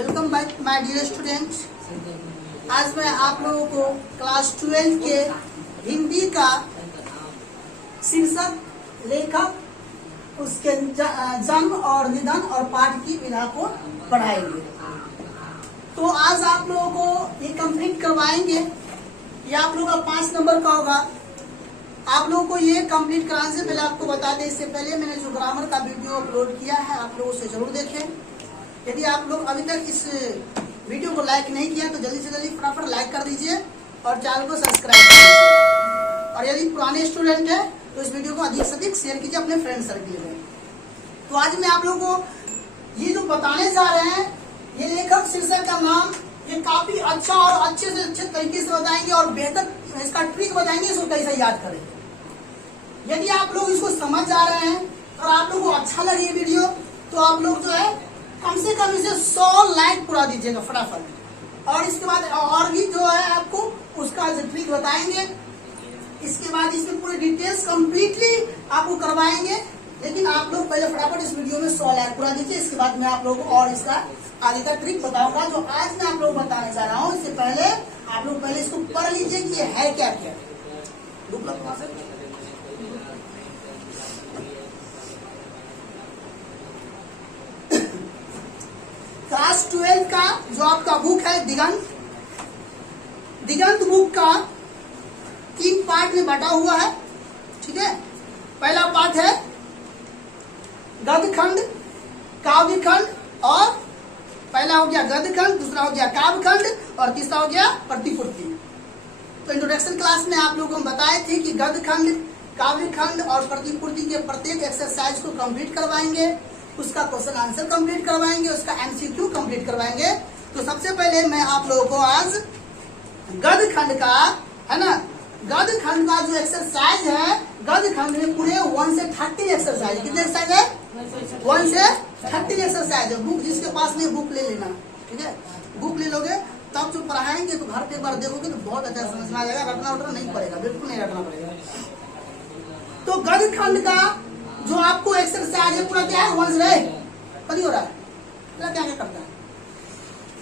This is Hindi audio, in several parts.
Welcome back my dear student. आज मैं आप लोगों को क्लास 12 के हिंदी का शीर्षक, लेखक, उसके जन्म और निधन और पाठ की विधा को पढ़ाएंगे। तो आज आप लोगों को ये कंप्लीट करवाएंगे। ये आप लोगों का 5 नंबर का होगा। आप लोगों को ये कंप्लीट कराने से पहले आपको बता दें, इससे पहले मैंने जो ग्रामर का वीडियो अपलोड किया है आप लोग उसे जरूर देखें। यदि आप लोग अभी तक इस वीडियो को लाइक नहीं किया तो जल्दी से जल्दी फटाफट लाइक कर दीजिए और चैनल को सब्सक्राइब कर दीजिए। और यदि पुराने स्टूडेंट है तो इस वीडियो को अधिक से अधिक शेयर कीजिए अपने फ्रेंड सर्किल में। तो आज मैं आप लोगों को ये जो बताने जा रहे हैं, ये लेखक शीर्षक का नाम ये काफी अच्छा और अच्छे से अच्छे तरीके से बताएंगे और बेहतर इसका ट्रिक बताएंगे, इसको कैसे याद करें। यदि आप लोग इसको समझ जा रहे हैं और आप लोगों को अच्छा लगे ये वीडियो तो आप लोग जो है कम से कम इसे 100 लाइक पूरा दीजिएगा फटाफट। और इसके बाद और भी जो है आपको उसका ट्रिक बताएंगे। इसके बाद इसमें पूरी डिटेल्स कंप्लीटली आपको करवाएंगे। लेकिन आप लोग पहले फटाफट इस वीडियो में 100 लाइक पूरा दीजिए। इसके बाद मैं आप लोगों को और इसका आगे का ट्रिक बताऊंगा जो आज मैं आप लोग बताने जा रहा हूँ। इससे पहले आप लोग पहले इसको पढ़ लीजिए कि ये है क्या क्या। क्लास 12 का जो आपका बुक है दिगंत बुक का 3 पार्ट में बटा हुआ है। ठीक है, पहला पार्ट है गद्य खंड, काव्य खंड, और पहला हो गया गद्य खंड, दूसरा हो गया काव्य खंड और तीसरा हो गया प्रतिपूर्ति। तो इंट्रोडक्शन क्लास में आप लोगों को बताए थे कि गद्य खंड, काव्य खंड और प्रतिपूर्ति के प्रत्येक एक्सरसाइज को कंप्लीट करवाएंगे, उसका क्वेश्चन आंसर कंप्लीट करवाएंगे, उसका एमसीक्यू कंप्लीट करवाएंगे। तो सबसे पहले मैं आप लोगों को आज गद्य खंड का, है ना, गद्य खंड का जो एक्सरसाइज है, गद्य खंड में पूरे 1 से 30 एक्सरसाइज, कितने एक्सरसाइज है? 1 से 30 एक्सरसाइज है। बुक जिसके पास में बुक ले लेना, ठीक है। बुक ले लोगे तब जो पढ़ाएंगे तो घर पे एक बार देखोगे तो बहुत अच्छा समझ में आ जाएगा। रटना उठना नहीं पड़ेगा, बिल्कुल नहीं रटना पड़ेगा। तो गद्य खंड का जो आपको एक्सरसाइज है पूरा क्या है? 1 से कभी हो रहा है क्या क्या करता है?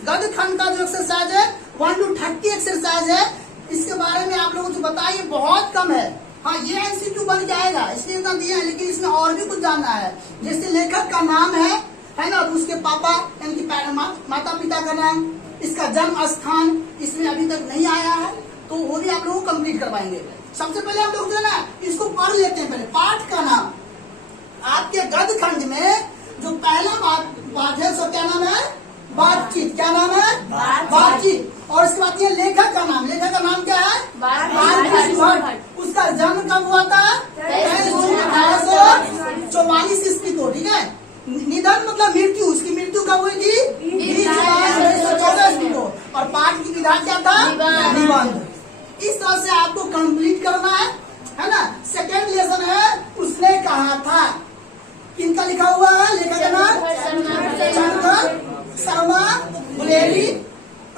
गद्य खंड का जो एक्सरसाइज है 1 to 30 एक्सरसाइज है। इसके बारे में आप लोगों को बताइए बहुत कम है। हाँ, ये एमसीक्यू बन जाएगा इसलिए इतना दिया है, लेकिन इसमें और भी कुछ जानना है। जैसे लेखक का नाम है ना, तो उसके पापा यानी कि माता पिता का नाम, इसका जन्म स्थान इसमें अभी तक नहीं आया है तो वो भी आप लोगों को कंप्लीट करवाएंगे। सबसे पहले हम लोग जो है ना इसको पढ़ लेते हैं। पहले पाठ का नाम, आपके गद्य खंड में जो पहला पाठ है उसका क्या नाम है? बातचीत। क्या नाम है? बातचीत। और इसके बाद ये लेखक का नाम, लेखक का नाम क्या है? भारभूषण भट्ट। उसका जन्म कब हुआ था? 23 जून 1844 ईस्वी को, ठीक है। निधन मतलब मृत्यु, उसकी मृत्यु कब हुई थी? 20 जुलाई 1914 ईस्वी को। और पाठ की विधा क्या था? निबंध। इस तरह से आपको कंप्लीट करना है ना। सेकेंड लेसन है उसने कहा था, किनका लिखा हुआ है? लेखक का नाम चंद्र शर्मा बुलेरी।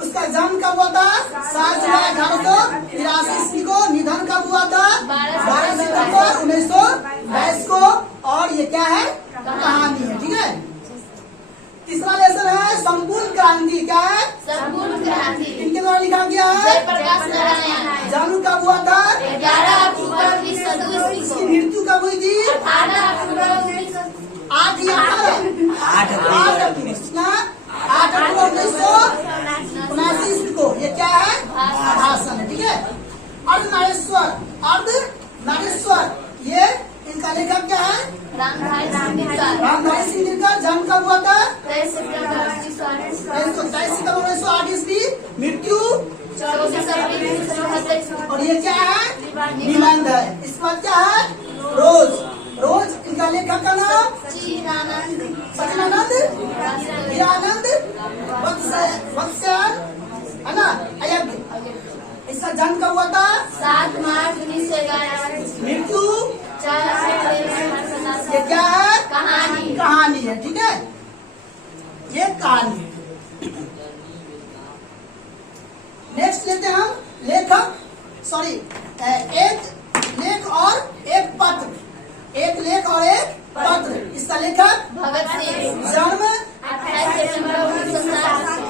उसका जन्म कब हुआ था? 7 जुलाई 1883 ईस्वी को। निधन कब हुआ था? 12 सितंबर 1922 को। और ये क्या है? कहानी है, ठीक है। तीसरा लेसन है संपूर्ण क्रांति। क्या है? संपूर्ण क्रांति। इनके द्वारा लिखा गया है? जन्म कब हुआ था? 11 अक्टूबर 1902। इसकी मृत्यु कब हुई थी? 18 अक्टूबर 8 अक्टूबर 1979 ईस्वी को। ये क्या है? भाषण है, ठीक है। अर्धनारीश्वर ये इनका लेखक क्या है? रामधारी सिंह दिनकर। जन्म कब हुआ था? 23 सितंबर 1908 ईस्वी। मृत्यु 24 फरवरी 1974। और ये क्या है? निबंध है। इस पर क्या है? रोज। इनका लेखक का नाम सचिनानंद हीरानंद बख्तियार, है ना, अयज्ञ। इसका जन्म कब हुआ था? 7 मार्च 1911। मृत्यु 4 अप्रैल। ये क्या है? कहानी है, ठीक है। ये कहानी। नेक्स्ट लेते हैं हम लेखक, सॉरी, एक लेख और एक पत्र। एक लेख और एक पत्र। इसका लेखक भगत सिंह। जन्म 28 सितंबर 1907।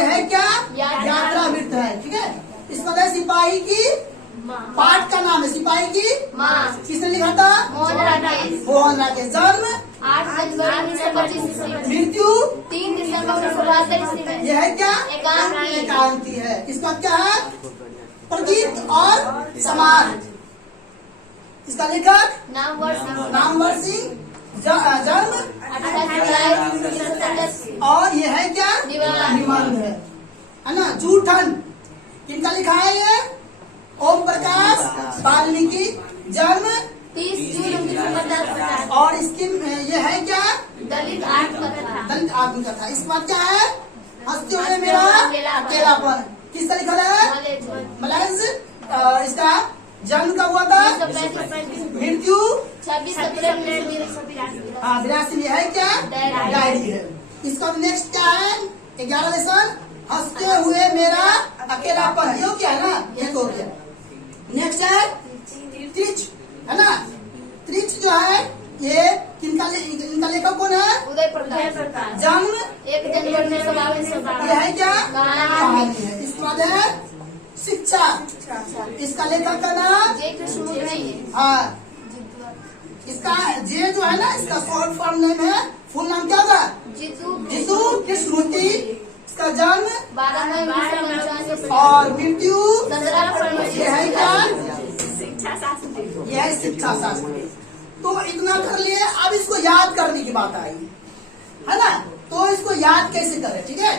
ये है क्या? यात्रा यात्रा वृत्त है। ठीक है, इसका मतलब सिपाही की पाठ का नाम है, सिपाही की माँ किसने लिखा था? मोहन राकेश मोहन राकेश। जन्म 8 जनवरी 1925 ईस्वी में, मृत्यु 3 दिसंबर 1972 ईस्वी में। यह है क्या? एकांकी। एकांकी है। इसका क्या है? प्रगीत और समाज। इसका लेखक नामवर सिंह नामवर सिंह। जन्म 28 जुलाई 1967 और ये है क्या? निबंध। निबंध है ना। जूठन किनका लिखा है? ये ओम प्रकाश वाल्मीकि। जन्म 30 जून 1950। और इसकी ये है क्या? दलित आत्मकथा। दलित आदमी का था। इसके बाद क्या है? हंसते हुए मेरा अकेलापन। किसका लिखा है? मलैज। इसका जन्म कब हुआ था? 1935 मृत्यु 26 अप्रैल 1982। हाँ 82 में। है क्या? डायरी। डायरी है। इसका नेक्स्ट क्या है? 11 लेसन हंसते हुए मेरा अकेलापन। ये क्या है ना? ये तो हो गया। नेक्स्ट है त्रिच, है ना। त्रिच जो है ये इनका लेखक कौन है? उदय प्रकाश। जन्म 1 जनवरी 1952। ये है क्या? कहानी है। इसके बाद है शिक्षा। इसका लेखक का नाम? जे कृष्णमूर्ति। हाँ, इसका जे जो है ना, इसका शॉर्ट फॉर्म नेम है। फुल नाम क्या होगा? जितू कृष्णमूर्ति। इसका जन्म 12 मई 1995 और मृत्यु 15 फरवरी। ये है क्या? शिक्षा शास्त्री। यह है शिक्षा शास्त्र। तो इतना कर लिए। अब इसको याद करने की बात आई, है ना। तो इसको याद कैसे करें? ठीक है,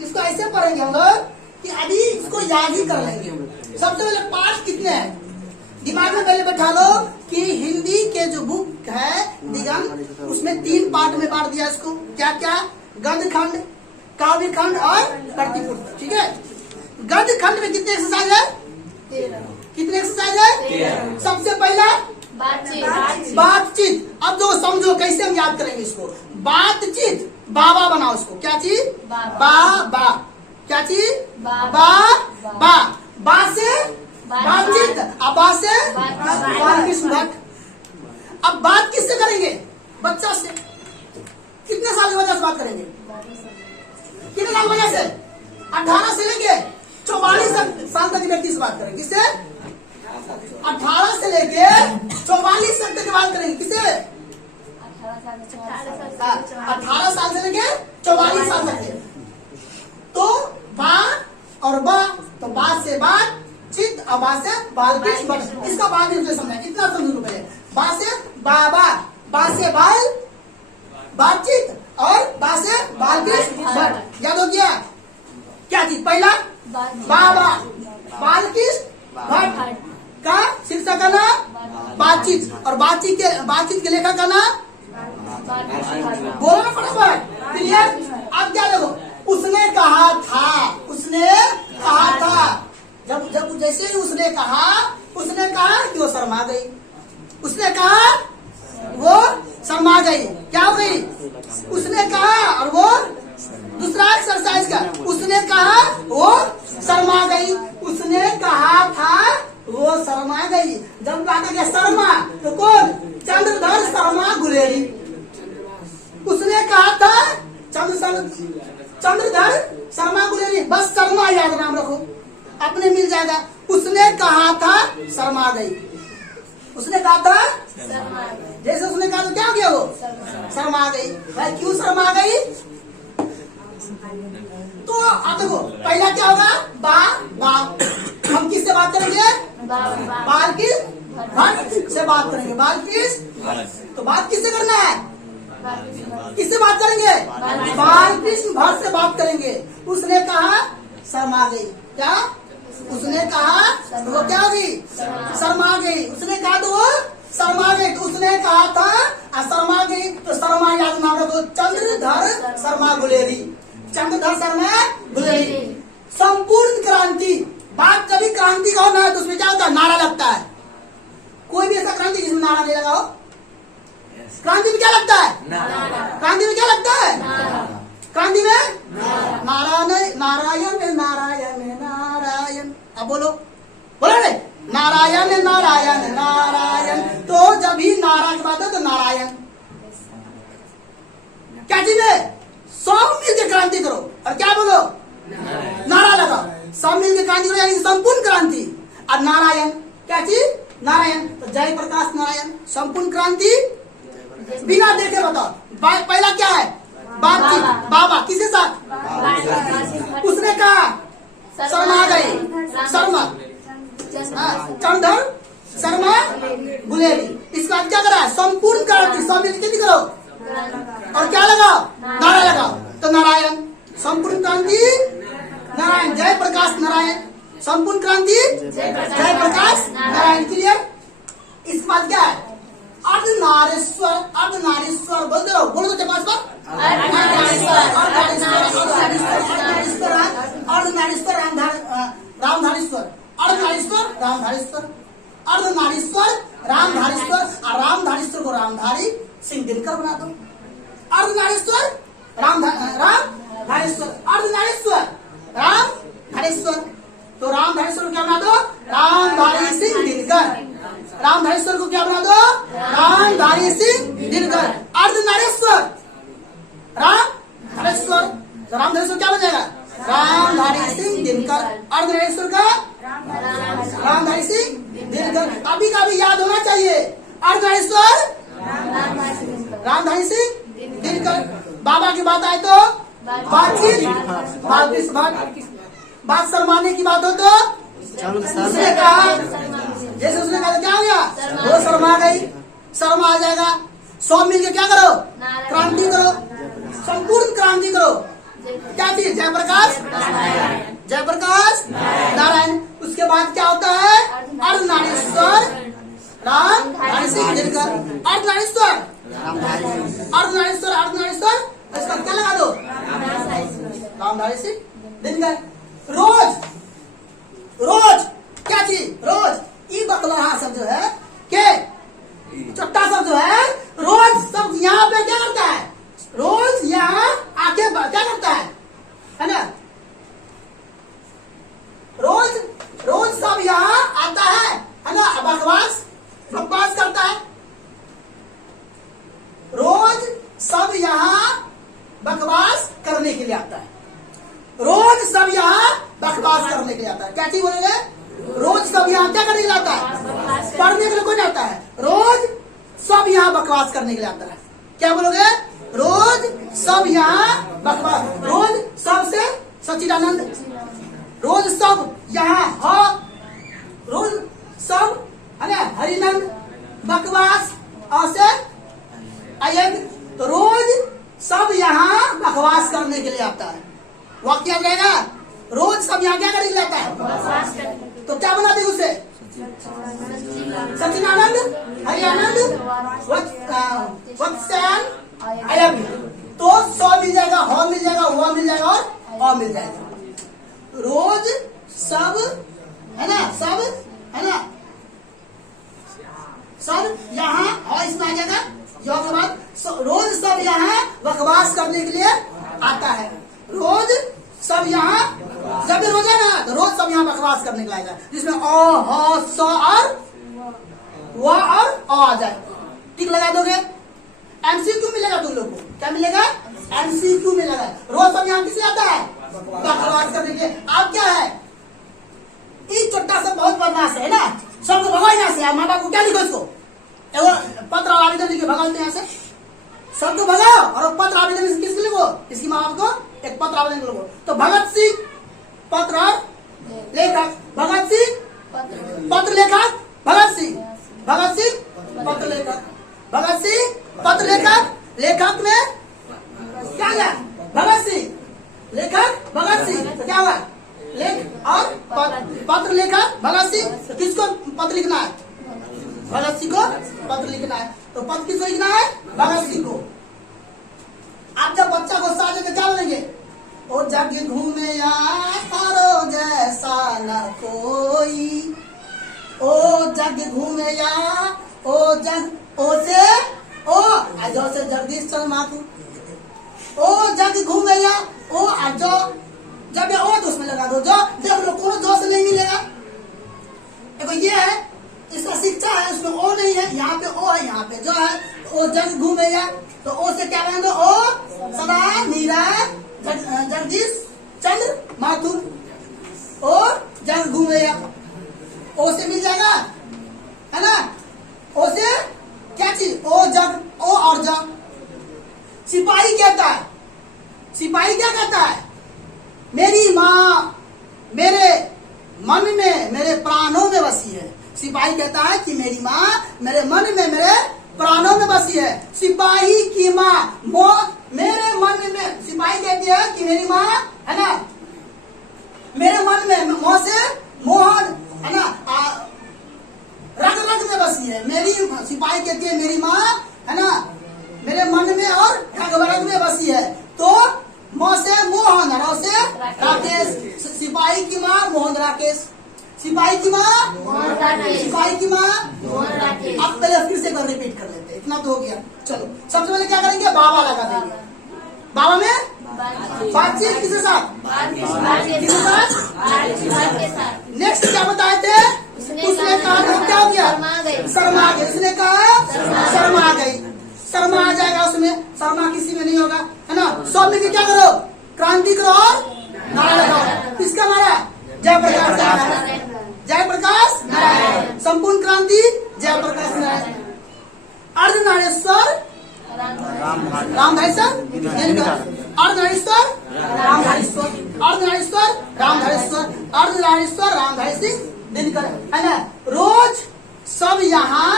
इसको ऐसे पढ़ेंगे हम लोग कि अभी इसको याद ही कर लेंगे। सबसे पहले पाठ कितने हैं दिमाग में पहले बैठा लो कि हिंदी के जो बुक है दिगंत, उसमें 3 पार्ट में बांट दिया इसको। क्या क्या? गद्य खंड, काव्य खंड और प्रतिपुष्प। ठीक है, गद्य खंड में कितने एक्सरसाइज है? 13। कितने एक्सरसाइज है? सबसे पहला बातचीत। अब जो समझो कैसे हम याद करेंगे इसको। बातचीत, बाबा बनाओ इसको। क्या चीज? बा। क्या चीज? बा। बा से बातचीत, अब बा से बालकृष्ण भट्ट। अब बात किससे करेंगे? बच्चा से। कितने साल की वजह से बात करेंगे? कितने साल की वजह से? 18 से लेके 44 साल तक व्यक्ति से बात करेंगे। किससे? 18 से लेके 44 साल तक बात करेंगे। किससे? 18 साल से लेके 44 साल तक। तो बा और बा, तो बात से बात चित और बात से बालकृष्ण भट्ट। इसका बाद में समझना, इतना समझ लो पहले। बा से बाबा, बा से बाल बातचीत और बा से बालकृष्ण भट्ट। याद हो गया? क्या चीज? पहला बाबा बालकृष्ण भट्ट का शिक्षक का नाम बातचीत, और बातचीत के लेखक का नाम बोलो ना फटाफट। क्लियर? अब क्या देखो, उसने कहा था, उसने कहा था। जब जैसे ही उसने कहा कि वो शर्मा गई। उसने कहा वो शर्मा गई। क्या हो गई? उसने कहा, और वो दूसरा एक्सरसाइज का, उसने कहा वो शर्मा गई। उसने कहा था वो शर्मा गई। जब बात आ गया शर्मा, तो कौन? चंद्रधर शर्मा गुलेरी। उसने कहा था चंद्रधर शर्मा गुलेरी। बस शर्मा याद नाम रखो, अपने मिल जाएगा। उसने कहा था शर्मा गई। उसने कहा था जैसे उसने कहा तो क्या हो गया? वो शर्मा गई। भाई क्यों शर्मा गई? तो आप देखो पहला क्या होगा? बा। हम किससे बात करेंगे? बालकृष्ण भट्ट से बात करेंगे। बालकृष्ण, तो बात किससे करना है? किससे बात करेंगे? बालकृष्ण भट्ट से बात करेंगे। उसने कहा शर्मा गई। क्या? उसने कहा तो वो क्या होगी? शर्मा गई। उसने कहा तो वो शर्मा गई। तो उसने कहा था शर्मा गई, तो शर्मा याद नाम रखो। चंद्रधर शर्मा गुलेरी। चंद्रधर शर्मा गुलेरी। संपूर्ण क्रांति। बात कभी क्रांति का होना है तो उसमें क्या होता है? नारा लगता है। कोई भी ऐसा क्रांति जिसमें नारा नहीं लगा हो? क्रांति में क्या लगता है? क्रांति में क्या लगता है? क्रांति में नारायण नारायण नारायण नारायण। अब बोलो नहीं? नारायण नारायण नारायण। तो जब भी नारा की बात है तो नारायण। क्या चीज है? सौ मिलकर क्रांति करो और क्या बोलो? नारा लगाओ। सब मिलकर क्रांति करो यानी संपूर्ण क्रांति। और नारायण क्या चीज? नारायण। तो जय प्रकाश नारायण संपूर्ण क्रांति। बिना देखे बताओ। पहला क्या है? बातचीत। बाबा किसके साथ? उसने कहा शर्मा गई, शर्मा चंदर शर्मा गुलेरी। इसका क्या करा है? संपूर्ण क्रांति। सब मिलकर कितनी करो और क्या लगाओ? नारा लगाओ। तो नारायण संपूर्ण क्रांति नारायण। जय प्रकाश नारायण संपूर्ण क्रांति जय प्रकाश नारायण। क्लियर? इस बात क्या है? अर्धनारीश्वर। अर्धनारीश्वर बोल दो, बोल दो पांच बार। अर्धनारीश्वर रामधारीश्वर। अर्धनारीश्वर रामधारीश्वर। अर्धनारीश्वर रामधारीश्वर। और रामधारीश्वर को रामधारी सिंह दिनकर बना दो। अर्धनारीश्वर रामधारीश्वर। अर्धनारीश्वर रामधारीश्वर। तो रामधारीश्वर को क्या बना दो? रामधारी सिंह दिनकर। रामधारीश्वर को क्या बना दो? रामधारी सिंह दिनकर। अर्धनारीश्वर रामधारीश्वर। तो रामधारीश्वर क्या बन जाएगा? रामधारी सिंह दिनकर। अर्धनारीश्वर का रामधारी सिंह दिनकर। अभी का भी याद होना चाहिए। अर्धनारीश्वर रामधारी सिंह दिनकर। बाबा की बात आए तो बातचीत। बात शर्माने की बात हो तो उसने कहा, जैसे उसने कहा क्या हो गया? वो शर्मा गई, शर्मा आ जाएगा। सब मिलकर क्या करो? क्रांति करो, संपूर्ण क्रांति करो। क्या चीज? जय प्रकाश जय प्रकाश नारायण। उसके बाद क्या होता है? अर्धनारीश्वर रामधारी सिंह दिनकर। अर्धनारीश्वर अर्धनारीश्वर अर्धनारीश्वर। इसका क्या लगा दो? रामधारी सिंह दिनकर। रोज रोज क्या चीज? रोज। ई बकलहा शब्द जो है के चट्टा शब्द जो है रोज सब यहाँ पे क्या करता है? रोज यहाँ आके क्या करता है ना? रोज रोज सब यहाँ आता है ना? बकवास बकवास करता है। रोज सब यहाँ बकवास करने के लिए आता है। रोज सब यहाँ बकवास करने के लिए आता है। क्या चीज बोलेंगे? रोज सब यहाँ क्या करने के लिए आता है? पढ़ने के लिए कोई नहीं आता है। रोज सब यहाँ बकवास करने के लिए आता है। क्या बोलोगे? रोज सब यहाँ बकवास। रोज सब से सच्चिदानंद। रोज सब यहाँ रोज सब है ना? हरिनंद बकवास और से अयंग। तो रोज सब यहाँ बकवास करने के लिए आता है। वाक्य क्या रहेगा? रोज सब यहाँ क्या करने के लिए आता है? तो क्या बना दी उसे? सचिदानंद, हरियानंद, वत्सयान, अयंग। तो सौ मिल जाएगा, हो मिल जाएगा, हुआ मिल जाएगा और अ मिल जाएगा। रोज सब है ना? सब है ना? सब यहाँ और इसमें आ जाएगा यो के बाद। रोज सब यहाँ बकवास करने के लिए आता है। रोज सब यहाँ जब भी रोज है ना तो रोज सब यहाँ बकवास करने के लिए आएगा, जिसमें अ ह स और व और अ आ जाए। टिक लगा दोगे। एमसीक्यू मिलेगा तुम लोग को। क्या मिलेगा? एमसीक्यू मिलेगा। रोज सब यहाँ किसे आता है? बकवास करने के लिए। आप क्या है? इस छोटा सा बहुत बदमाश है ना? सबको भगाओ यहाँ से। माँ बाप को क्या लिखो इसको? पत्र आवेदन लिखे भगाओ यहाँ से। सबको भगाओ और पत्र आवेदन किसके लिखो? इसकी माँ बाप को एक पत्र आवेदन लिखो। तो भगत सिंह पत्र लेखक, भगत सिंह पत्र लेखक, भगत सिंह पत्र लेखक, भगत सिंह पत्र लेखक। लेखक में क्या है? भगत सिंह। लेखक भगत सिंह। तो क्या हुआ? लेख और पत्र लेखक भगत सिंह। तो किसको पत्र लिखना है? भगत सिंह को पत्र लिखना है। तो पत्र किसको लिखना है? भगत सिंह को। आप जब बच्चा को साथ के क्या बोलेंगे? ओ जग घूमे तारो जैसा न कोई, ओ जग घूमे ओ जग ओ से ओ जो से जगदीश चंद्र माथुर। ओ जग घूमे ओ जो जब ये ओ तो उसमें लगा दो। जो जब लोग को जो से नहीं मिलेगा। देखो ये है इसका शिक्षा है, उसमें ओ नहीं है। यहाँ पे ओ है, यहाँ पे जो है ओ जग घूमेगा। तो ओ से क्या बना दो? ओ सदा मीरा जगदीश चंद्र माथुर। ओ जंग घूमेगा। ओ से मिल जाएगा, है ना। ओ से क्या चीज, ओ जग, ओ और जग। सिपाही कहता है, सिपाही क्या कहता है, मेरी माँ मेरे मन में मेरे प्राणों में बसी है। सिपाही कहता है कि मेरी माँ मेरे मन में मेरे प्राणों में बसी है। सिपाही की माँ मेरे मन में, सिपाही कहती है कि मेरी माँ, है ना, मेरे मन में, मोह से मोहन, है ना, रग रग में बसी है। मेरी सिपाही कहती है मेरी माँ, है ना, मेरे मन में और रग रग में बसी है। तो मोह से मोहन, रो से राकेश। सिपाही की माँ मोहन राकेश, सिपाही की माँ मोहन राकेश, सिपाही की माँ मोहन राकेश। अब पहले फिर से कर रिपीट कर लेते हैं, इतना तो हो गया। चलो सबसे पहले क्या करेंगे, बाबा लगा देंगे। बाबा में बातचीत किसके साथ, किसके साथ, के साथ। नेक्स्ट क्या बताए थे, उसने कहा वो क्या हो गया, शर्मा गई। उसने कहा शर्मा गई, शर्मा आ जाएगा उसमें, शर्मा किसी में नहीं होगा, है ना। सब मिलकर क्या करो, क्रांति करो और नारा लगाओ। किसका नारा, जयप्रकाश नारायण, जयप्रकाश नारायण। संपूर्ण क्रांति जयप्रकाश नारायण। अर्धनारेश्वर रामधारेश्वर, अर्धनारेश्वर रामधारेश्वर, अर्धनारेश्वर रामधारेश्वर, अर्धनारेश्वर रामधारी सिंह दिनकर, है ना। रोज सब यहाँ,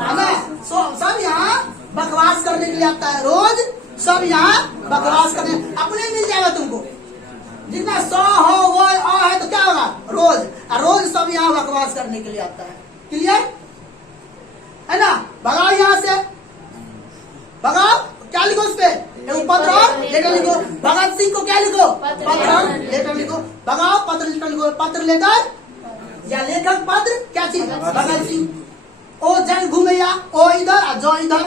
है ना, सब यहाँ बकवास करने के लिए आता है। रोज सब यहाँ बकवास करने, अपने मिल जाएगा तुमको, जितना 100 हो वो है तो क्या होगा, रोज। और रोज सब यहाँ बकवास करने के लिए आता है। क्लियर है ना। भगाओ यहाँ से, भगाओ। क्या लिखो उस पे, पत्र और लेटर लिखो। भगत सिंह को क्या लिखो, पत्र और लेटर लिखो। भगाओ, पत्र लेटर लिखो। पत्र लेटर या लेखक पत्र, क्या चीज, भगत सिंह। ओ जंग घूमैया, ओ इधर और जो इधर।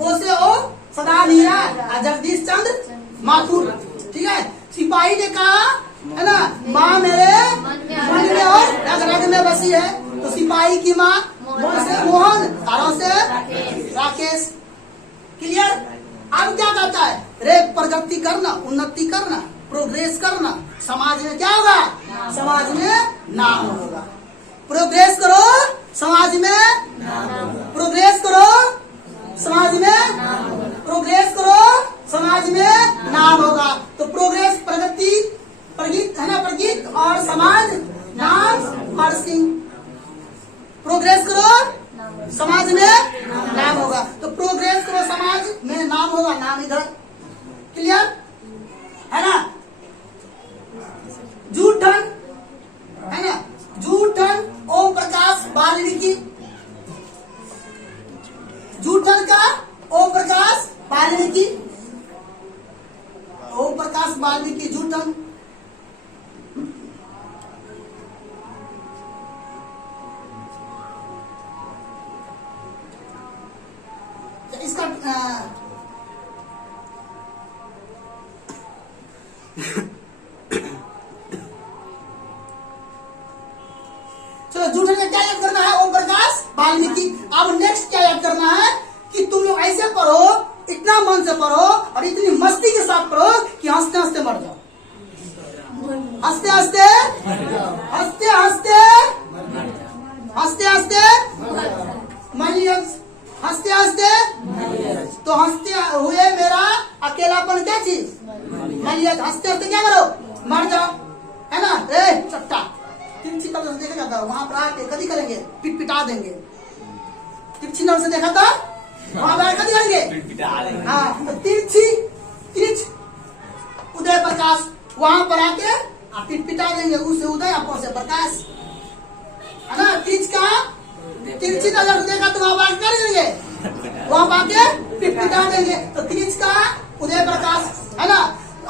ओ से ओ सदा मीरा और जगदीश चंद्र माथुर। ठीक है। सिपाही ने कहा, है ना, माँ मेरे मन में और रग रग में बसी है। तो सिपाही की माँ मोहन से मोहन, और से राकेश। क्लियर। अब क्या कहता है, रे प्रगति करना, उन्नति करना, प्रोग्रेस करना, समाज में क्या होगा, समाज में नाम होगा। प्रोग्रेस करो समाज में, प्रोग्रेस करो समाज में, प्रोग्रेस करो समाज में नाम होगा। तो प्रोग्रेस प्रगति, प्रगीत, है ना, प्रगीत, और समाज नाम हर सिंह। प्रोग्रेस करो समाज में नाम होगा। तो प्रोग्रेस करो समाज में नाम होगा, नाम इधर। क्लियर है ना। जूठन, है ना, जूठन ओम प्रकाश वाल्मीकि, जूठन का ओम प्रकाश वाल्मीकि, ओम प्रकाश वाल्मीकि जूठन। इसका चलो, जूठन में क्या याद करना है, ओम प्रकाश वाल्मीकि। अब नेक्स्ट क्या याद करना है कि तुम लोग ऐसे पढ़ो, इतना मन से पढ़ो और इतनी मस्ती के साथ पढ़ो कि हंसते हंसते मर जाओ। हंसते हंसते, हंसते हंसते, हंसते हंसते मलियस, हंसते हंसते। तो हंसते हुए मेरा अकेलापन क्या चीज, मलियस। हंसते हंसते क्या करो, मर जाओ, है ना। ए चट्टा, तिरछी नजर से देखा था, वहां पर आके कभी करेंगे, पिट पिटा देंगे। तिरछी नजर से देखा था, वहां पर कभी करेंगे, हाँ। तो तिरछी, तिरछ उदय प्रकाश, वहां पर आके पिट पिटा देंगे। उससे उदय, आपको से प्रकाश, है ना। तिरछ का, तिरछी नजर से देखा तो वहां पर कर देंगे, वहां पर आके पिट पिटा देंगे। तो तिरछ का उदय प्रकाश, है ना।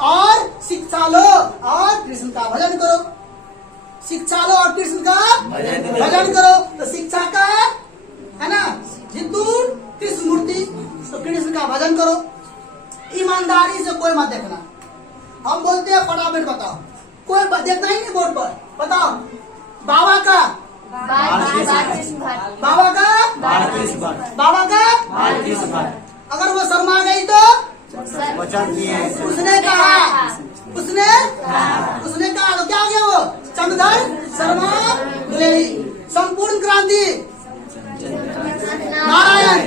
और शिक्षा लो और कृष्ण का भजन करो, शिक्षा लो और कृष्ण का भजन करो। तो शिक्षा का, है ना, जितूर कृष्ण मूर्ति, तो कृष्ण का भजन करो। ईमानदारी से कोई मत देखना। हम बोलते हैं फटाफट बताओ, कोई देखना ही नहीं बोर्ड पर, बताओ। बाबा का, बाबा का, बाबा का, अगर वो शर्मा गई तो उसने कहा, उसने कहा तो क्या हो गया वो? चंद्रधर शर्मा द्विवेदी। संपूर्ण क्रांति नारायण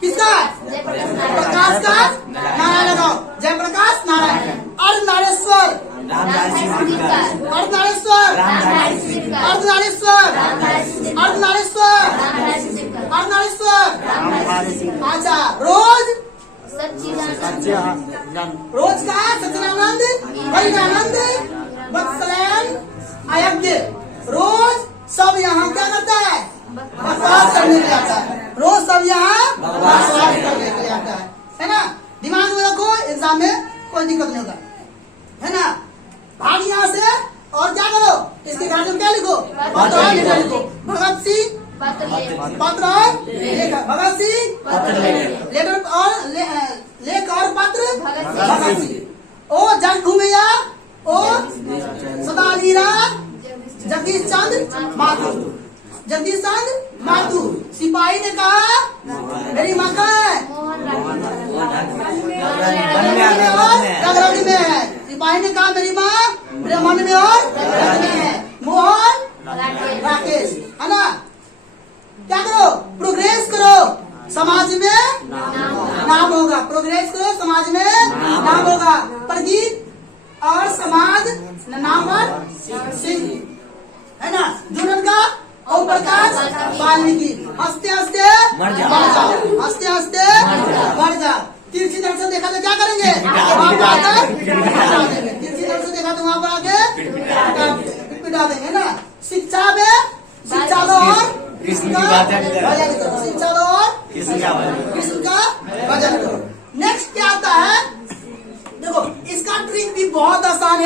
किसका? प्रकाश का नारायण लगाओ, जयप्रकाश नारायण। अर्धनारेश्वर अर्धनारेश्वर अर्धनारेश्वर अर्धनारेश्वर अर्धनारेश्वर। अच्छा, रोज रोज का सच्चिदानंद परिणानंद वत्सलायन अयज्ञ। रोज सब यहाँ क्या करता है? बकवास करने के लिए आता है। रोज सब यहाँ बकवास करने के लिए आता है ना? दिमाग में रखो, एग्जाम में कोई दिक्कत नहीं होगा, है ना? भाग यहाँ से और क्या करो? इसके घर में क्या लिखो? लिखो। भगत सिंह पत्र और लेखक। भगत सिंह लेटर और लेख और पत्र भगत सिंह। ओ जन घूमैया, ओ सदालीरा जगदीश चंद्र माथुर। जगदीश चंद्र माथुर। सिपाही ने कहा मेरी माँ कहाँ है? रगरौली में है। सिपाही ने कहा मेरी माँ मेरे मन में और रगरौली में है। मोहन राकेश, है ना? क्या करो? प्रोग्रेस करो, समाज में नाम होगा। प्रोग्रेस करो, समाज में नाम होगा। प्रगीत और समाज नामवर सिंह, है ना? जुनन का ओम प्रकाश वाल्मीकि। हंसते हंसते मर जाओ, हंसते हंसते मर जाओ। तिरछी नजर से देखा तो क्या करेंगे? वहाँ पर आकर तिरछी नजर से देखा तो वहाँ पर आके पिटा देंगे ना? शिक्षा में शिक्षा लो और कृष्ण का शिक्षा लो और कृष्ण का भजन करो। नेक्स्ट क्या आता है? देखो, इसका ट्रिक भी बहुत आसान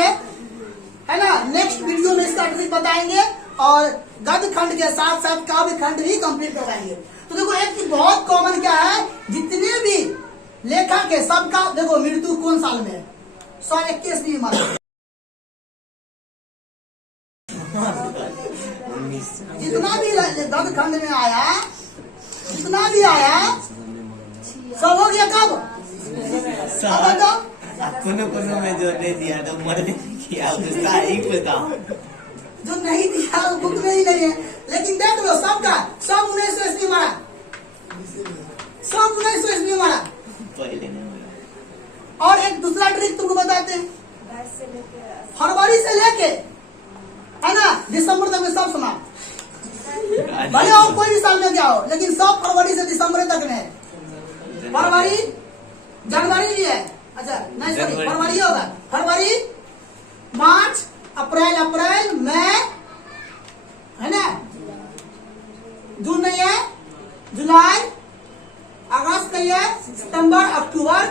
है ना? नेक्स्ट वीडियो में इसका ट्रिक बताएंगे और गद्य खंड के साथ साथ काव्य खंड भी कंप्लीट कराएंगे। तो देखो, एक चीज बहुत कॉमन क्या है? जितने भी लेखक है सबका देखो मृत्यु कौन साल में है? 121वीं मार्च। जितना भी गद्य खंड में आया, जितना भी आया सब हो गया कब? कोनो में जो दे दिया तो मरने किया उसका ही बताओ। जो नहीं दिया बुक में ही नहीं है। लेकिन देख लो सबका सब 1900 मारा, सब 1900 मारा। पहले नहीं और एक दूसरा ट्रिक तुमको बताते हैं। फरवरी से लेके, है ना, दिसंबर तक में सब सुना। भले और कोई भी साल में क्या हो, लेकिन सब फरवरी से दिसंबर तक में है। फरवरी जनवरी भी है। अच्छा नहीं, सॉरी, फरवरी होगा। फरवरी, मार्च, अप्रैल, मई, है ना? जून नहीं है, जुलाई, अगस्त नहीं है, सितंबर, अक्टूबर,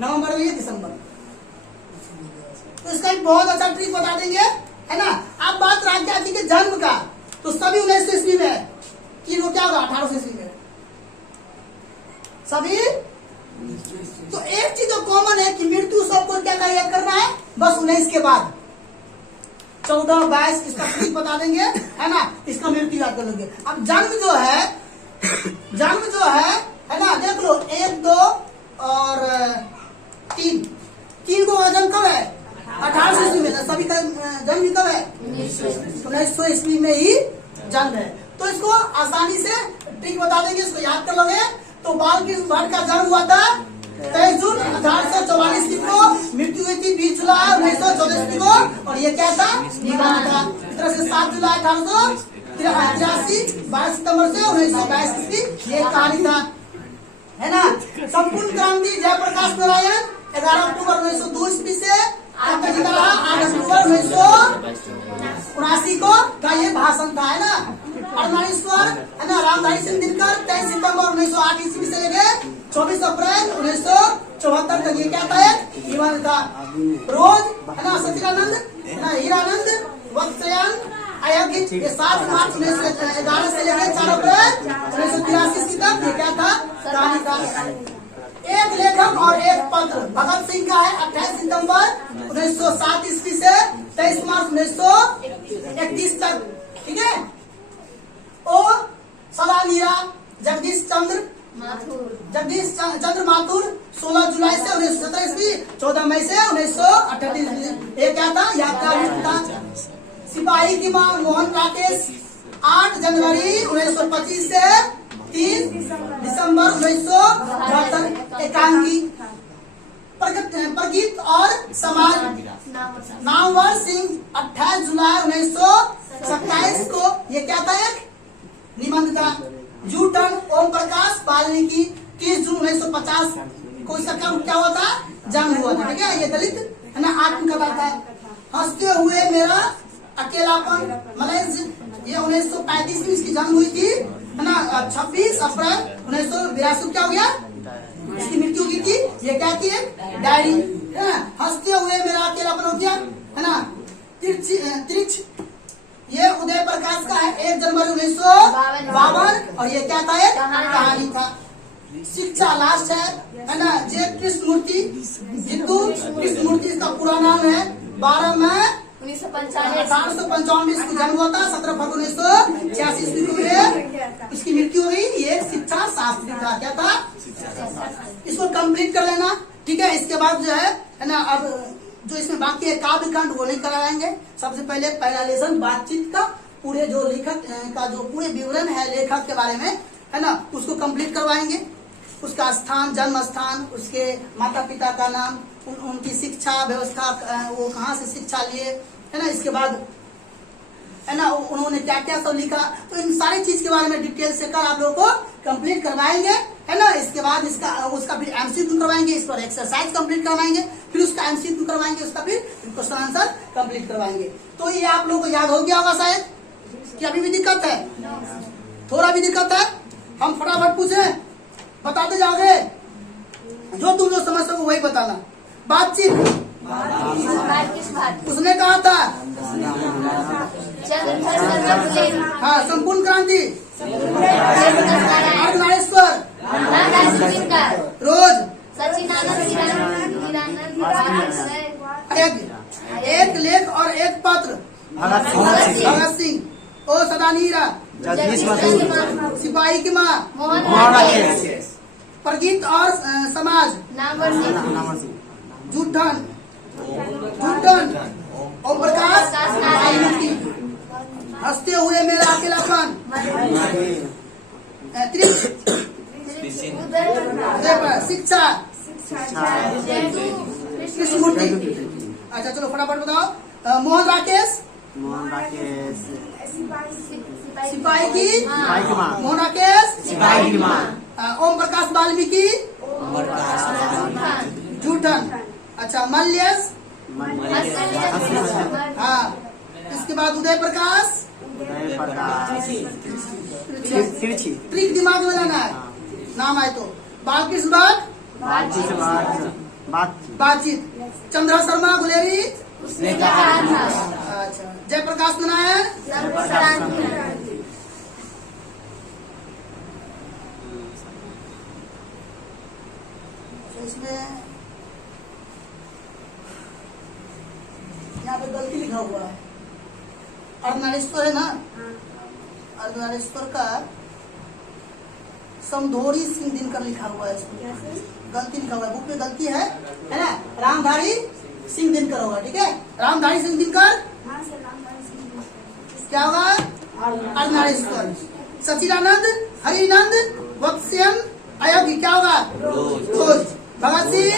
नवंबर नहीं है, दिसंबर। तो इसका एक बहुत अच्छा ट्रिक बता देंगे, है ना? अब बात राज्य के जन्म का, तो सभी 1900 ईस्वी में है। कि वो क्या होगा? 1800 ईस्वी में सभी। तो एक चीज तो कॉमन है कि मृत्यु सबको क्या याद करना है? बस 19 के बाद 14, 22 इसका ट्रिक बता देंगे, है ना? इसका मृत्यु याद कर लेंगे। अब जन्म जो है ना? देख लो 1, 2 और 3 को जन्म कब है? 1800 ईस्वी में। सभी का जन्म कब है? 1900 ईस्वी में ही जन्म है। तो इसको आसानी से ट्रिक बता देंगे, इसको याद कर लोगे। तो बालकृष्ण भट्ट का जन्म हुआ था 23 जून 1844 ईस्वी को। मृत्यु हुई थी 20 जुलाई 1914 ईस्वी को। और ये क्या था? दीवान था। इस तरह से 7 जुलाई 1883, 22 सितंबर से 1922 ईस्वी ये कहानी था, है ना? संपूर्ण क्रांति जयप्रकाश नारायण 11 अक्टूबर 1902 ईस्वी से 8 अक्टूबर 1979 को का ये भाषण था, है ना? अर्धनारीश्वर, है ना? रामधारी सिंह दिनकर 23 सितंबर 1908 ईस्वी से लेके 24 अप्रैल 1974 तक ये क्या था? एक जीवन था। रोज, है ना? सच्चिदानंद, है ना? हीरानंद वत्सयान अयज्ञ ये 7 मार्च 1911 से लेकर 4 अप्रैल 1983 ईस्वी तक ये क्या था? कहानी था। एक लेखक और एक पत्र भगत सिंह का है 28 सितंबर 1907 ईस्वी से 23 मार्च 1931 तक, ठीक है? ओ सलालीरा जगदीश चंद्र माथुर। जगदीश चंद्र माथुर 16 जुलाई से 1917 ईस्वी, 14 मई से 1938 ईस्वी। ये क्या था? याद था। सिपाही की मां मोहन राकेश 8 जनवरी 1925 से 3 दिसंबर 1972। एकांकी प्रगीत और समाज नामवर सिंह 28 जुलाई 1927 को, ये क्या था? एक निबंध था। जूटन ओम प्रकाश वाल्मीकि 30 जून 1950 को इसका क्या हुआ था? जन्म हुआ था। ठीक है, ये दलित है ना आत्मकथा था। हंसते हुए मेरा अकेलापन मलय, ये 1935 में इसकी जन्म हुई थी, है ना। 26 अप्रैल 1982 क्या हो गया? इसकी मृत्यु की थी। ये क्या थी? एक डायरी, है ना। हंसते हुए मेरा अकेलापन हो गया, है ना। त्रिक्ष ये उदय प्रकाश का है, 1 जनवरी 1952, और ये क्या था? एक कहानी था। शिक्षा लास्ट है ना। जे कृष्णमूर्ति जितू कृष्णमूर्ति, इसका पूरा नाम है। 12 मई 1895 इसको जन्म हुआ था। 17 फरवरी 1986 ईस्वी को ये इसकी मृत्यु हुई। ये शिक्षा शास्त्री था। क्या था? इसको कंप्लीट कर लेना। ठीक है, इसके बाद जो है ना, अब जो इसमें बाकी है काव्य खंड वो नहीं कराएंगे। सबसे पहले पहला लेसन बातचीत का, पूरे जो लेखक का जो पूरे विवरण है लेखक के बारे में, है ना, उसको कंप्लीट करवाएंगे। उसका स्थान, जन्म स्थान, उसके माता पिता का नाम, उनकी शिक्षा व्यवस्था, वो कहाँ से शिक्षा लिए, है ना। इसके बाद है ना उन्होंने क्या क्या सब लिखा, तो इन सारी चीज के बारे में डिटेल से कर आप लोगों को कंप्लीट करवाएंगे, है ना। इसके बाद उसका फिर एमसीक्यू करवाएंगे, इस पर एक्सरसाइज कंप्लीट करवाएंगे, फिर उसका एमसीक्यू करवाएंगे, उसका फिर क्वेश्चन आंसर कंप्लीट करवाएंगे। तो ये आप लोगों को याद हो गया होगा शायद, कि अभी भी दिक्कत है? थोड़ा भी दिक्कत है? हम फटाफट पूछे, बताते जाओगे। जो तुम लोग समझ सको वही बताना। बातचीत उसने कहा था। हाँ, संपूर्ण क्रांति, अर्धनारीश्वर, रोज, एक लेख और एक पत्र, भगत सिंह, ओ सदानीरा, सिपाही की माँ, प्रगीत और समाज, जूठन, ओम प्रकाश, हंसते हुए मेरा अकेलापन, शिक्षा, कृष्णमूर्ति। अच्छा चलो फटाफट बताओ। मोहन राकेश सिपाही की माँ, मोहन राकेश ओम प्रकाश वाल्मीकि जूठन। अच्छा मल्यस, हाँ। इसके बाद उदय प्रकाश, ट्रिक दिमाग में लाना है, नाम आए तो। बालकृष्ण बातचीत, चंद्रा शर्मा गुलेरी, अच्छा जयप्रकाश नारायण, इसमें यहाँ पे गलती लिखा हुआ है। अर्धनारीश्वर है ना, अर्धनारीश्वर का समधोरी सिंह दिनकर लिखा हुआ है, गलती लिखा हुआ है, बुक में गलती है ना। रामधारी सिंह दिनकर होगा, ठीक है। रामधारी सिंह दिनकर क्या होगा? अर्धनारीश्वर। सचिदानंद, हरिनंद, वत्स्यन, अयोग्य क्या होगा? रोज। भगत सिंह,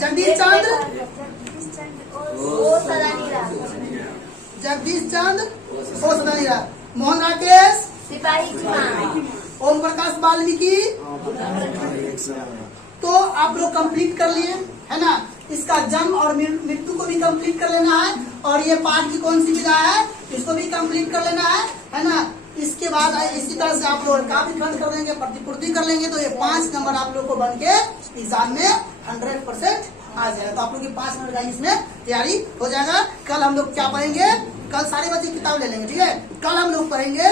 जगदीश चंद्र, जगदीश चंद्र ओ सदानीरा, मोहन राकेश, ओम प्रकाश वाल्मीकि। तो आप लोग कंप्लीट कर लिए, है ना। इसका जन्म और मृत्यु को भी कंप्लीट कर लेना है, और ये पाठ की कौन सी विधा है इसको भी कंप्लीट कर लेना है ना। इसके बाद इसी तरह से आप लोग काफी खंड कर लेंगे, प्रतिपूर्ति कर लेंगे, तो ये 5 नंबर आप लोग को बन के एग्जाम में 100% आ जाएगा। तो आप लोग की 5 नंबर का इसमें तैयारी हो जाएगा। कल हम लोग क्या पढ़ेंगे? कल सारे बच्चे किताब ले लेंगे, ठीक है। कल हम लोग पढ़ेंगे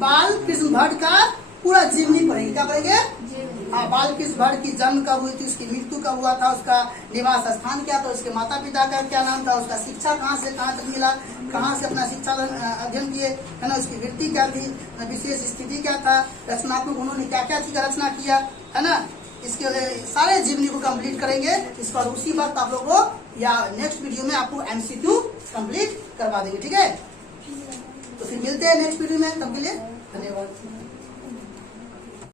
बाल कृष्ण भट्ट का पूरा जीवनी पढ़ेंगे। क्या पढ़ेंगे? हाँ, बालकृष्ण भट्ट की जन्म कब हुई थी, उसकी मृत्यु कब हुआ था, उसका निवास स्थान क्या था, उसके माता पिता का क्या नाम था, उसका शिक्षा कहाँ से कहाँ तक मिला, कहाँ से अपना शिक्षा अध्ययन किए, है ना, उसकी वृत्ति क्या थी, विशेष स्थिति क्या था, रचनात्मक उन्होंने क्या क्या चीज का रचना किया, है ना। इसके सारे जीवनी को कंप्लीट करेंगे इस पर, उसी वक्त आप लोग को या नेक्स्ट वीडियो में आपको MCQ कंप्लीट करवा देंगे, ठीक है। तो फिर मिलते हैं नेक्स्ट वीडियो में, तब के लिए धन्यवाद।